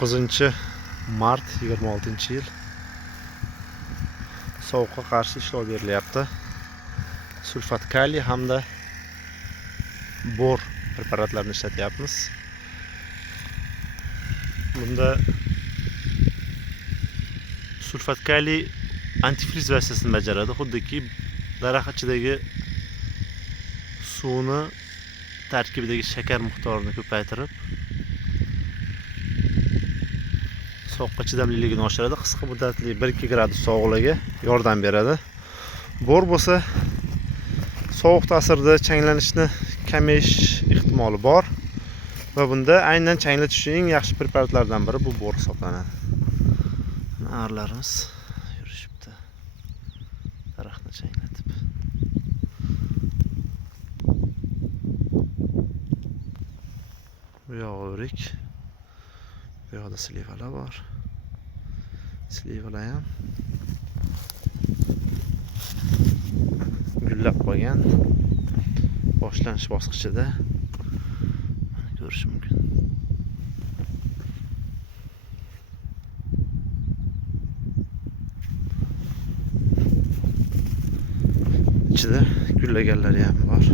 19-mart 26-yil. Sovuqqa qarshi ishlov berilyapti. Sulfat kaliy hamda bor preparatlarini ishlatyapmiz. Bunda sulfat kaliy antifriz vazifasini bajaradi. Xuddiki daraxt ichidagi suvni tarkibidagi shakar miqdorini ko'paytirib, sovuqqa chidamliligini oshiradi. Qisqa muddatli 1-2 gradus sovuqligiga yordam beradi. Bor bo'lsa, sovuq ta'sirida changlanishni kamayish ehtimoli bor va bunda aynan changlatishning eng yaxshi preparatlardan biri bu bor hisoblanadi. Arlarimiz yurishibdi. Daraxtni changlatib. Bu yoq o'rik. Bu yoqda slivalar bor. Slivalar ham gullab qolgan. Boshlanish bosqichida. Mana ko'rish mumkin. Ichida gullaganlari ham bor.